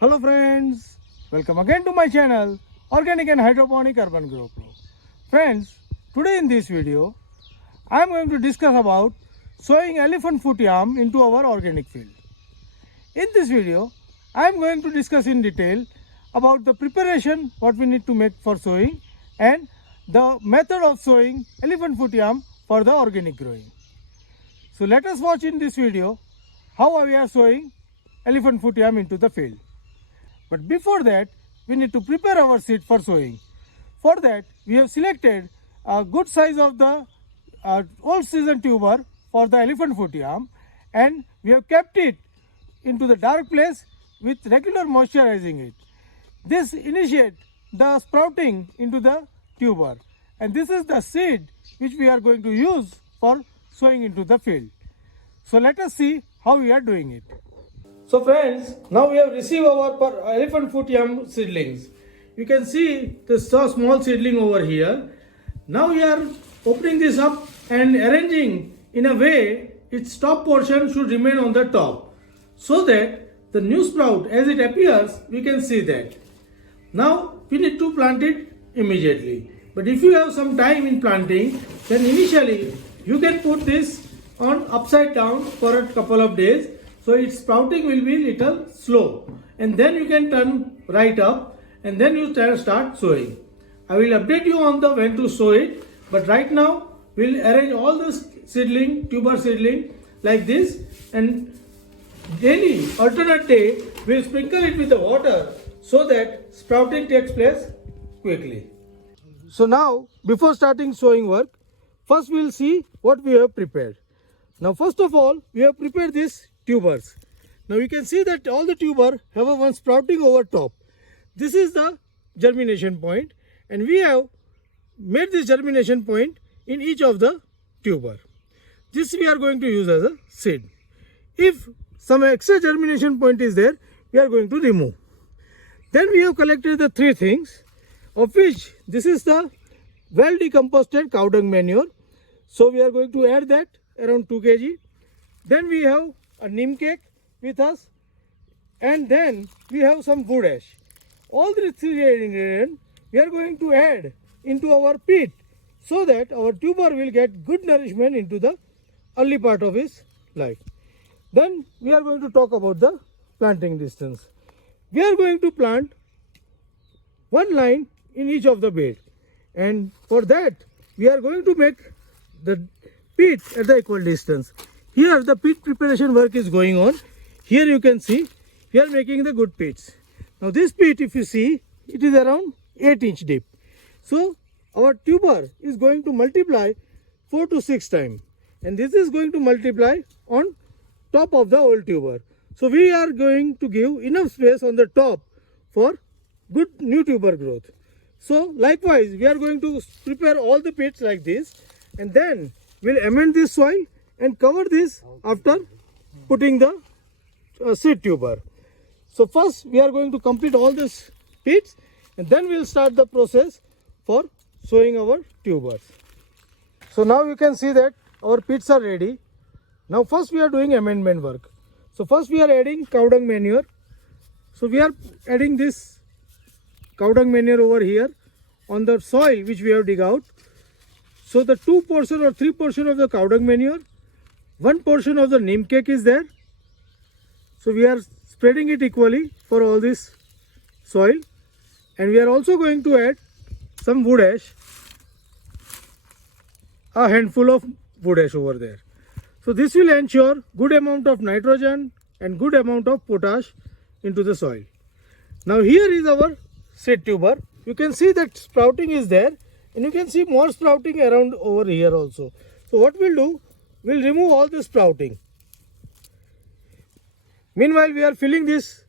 Hello friends, welcome again to my channel Organic and Hydroponic Urban Grow Pro. Friends, today in this video I am going to discuss about sowing elephant foot yam into our organic field. In this video I am going to discuss in detail about the preparation what we need to make for sowing and the method of sowing elephant foot yam for the organic growing. So let us watch in this video how we are sowing elephant foot yam into the field. But before that, we need to prepare our seed for sowing. For that, we have selected a good size of the old season tuber for the elephant foot yam, and we have kept it into the dark place with regular moisturizing it. This initiates the sprouting into the tuber, and this is the seed which we are going to use for sowing into the field. So let us see how we are doing it. So friends, now we have received our elephant foot yam seedlings. You can see the small seedling over here. Now we are opening this up and arranging in a way its top portion should remain on the top, so that the new sprout as it appears we can see that. Now we need to plant it immediately. But if you have some time in planting, then initially you can put this on upside down for a couple of days. So its sprouting will be little slow, and then you can turn right up and then you start sowing. I will update you on the when to sow it, but right now we will arrange all the tuber seedling like this, and daily alternate day we will sprinkle it with the water so that sprouting takes place quickly. So now before starting sowing work, first we will see what we have prepared. Now first of all we have prepared this tubers. Now you can see that all the tuber have a one sprouting over top. This is the germination point, and we have made this germination point in each of the tuber. This we are going to use as a seed. If some extra germination point is there, we are going to remove. Then we have collected the three things, of which this is the well decomposted cow dung manure. So we are going to add that around 2 kg. Then we have a neem cake with us, and then we have some wood ash. All the three ingredients we are going to add into our pit so that our tuber will get good nourishment into the early part of his life. Then we are going to talk about the planting distance. We are going to plant one line in each of the bed, and for that we are going to make the pit at the equal distance. Here the pit preparation work is going on. Here you can see we are making the good pits. Now this pit, if you see, it is around 8-inch deep. So our tuber is going to multiply 4 to 6 times, and this is going to multiply on top of the old tuber. So we are going to give enough space on the top for good new tuber growth. So likewise we are going to prepare all the pits like this, and then we'll amend this soil and cover this after putting the seed tuber. So first we are going to complete all these pits, and then we'll start the process for sowing our tubers. So now you can see that our pits are ready. Now first we are doing amendment work. So first we are adding cow dung manure. So we are adding this cow dung manure over here on the soil which we have dig out. So the 2 portion or 3 portion of the cow dung manure, 1 portion of the neem cake is there. So we are spreading it equally for all this soil, and we are also going to add some wood ash, a handful of wood ash over there. So this will ensure good amount of nitrogen and good amount of potash into the soil. Now here is our seed tuber. You can see that sprouting is there, and you can see more sprouting around over here also. So what we'll do, we'll remove all the sprouting. Meanwhile we are filling this,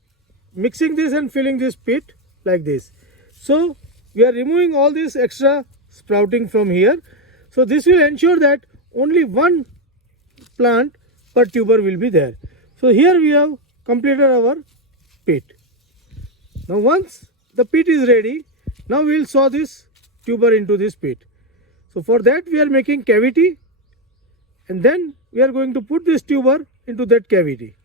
mixing this and filling this pit like this. So we are removing all this extra sprouting from here. So this will ensure that only one plant per tuber will be there. So here we have completed our pit. Now once the pit is ready, now we will sow this tuber into this pit. So for that we are making cavity, and then we are going to put this tuber into that cavity.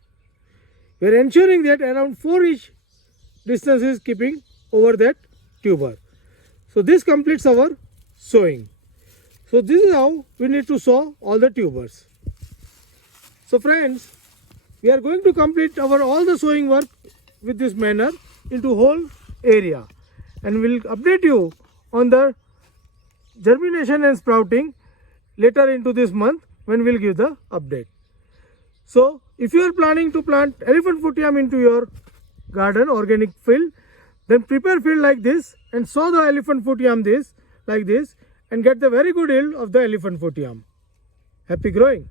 We are ensuring that around 4 inch distance is keeping over that tuber. So this completes our sowing. So this is how we need to sow all the tubers. So friends, we are going to complete our all the sowing work with this manner into whole area, and we'll update you on the germination and sprouting later into this month when we'll give the update. So if you are planning to plant elephant foot yam into your garden, organic field, then prepare field like this and sow the elephant foot yam like this, and get the very good yield of the elephant foot yam. Happy growing!